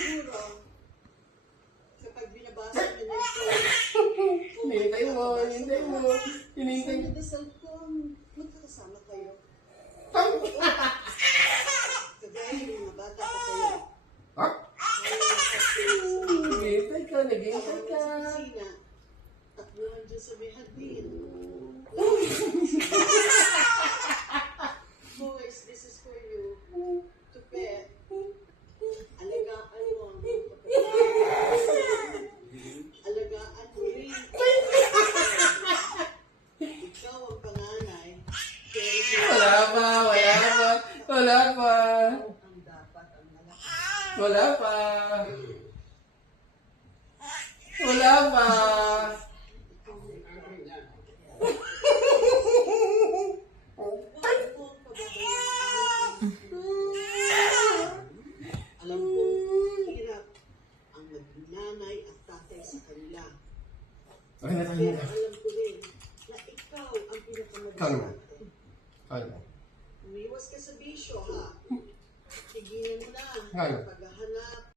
siguro, kapag binabasa niyo na ito, Hinihintay mo. sa dasal ko, magkakasama kayo. Kagaya ng mga bata pa kayo. Ha? Nag-iintay ka. Nag-iintay ka. At buwan dyan sa may hardin. Boys, this is for you. To pet. Alagaan mo ang mga kapatid. Alagaan mo rin. Ikaw ang panganay. Wala pa. Ang dapat ang malaki. Wala pa. Wala pa. Alam kong hirap ang magnanay at tatay sa kanila. Okay na tayo Pero na. alam ko rin na ikaw ang Kano? pinakamadali. Ano? Umiwas ka sa bisyo, ha? Tigilan mo na. Ano? Paghahanap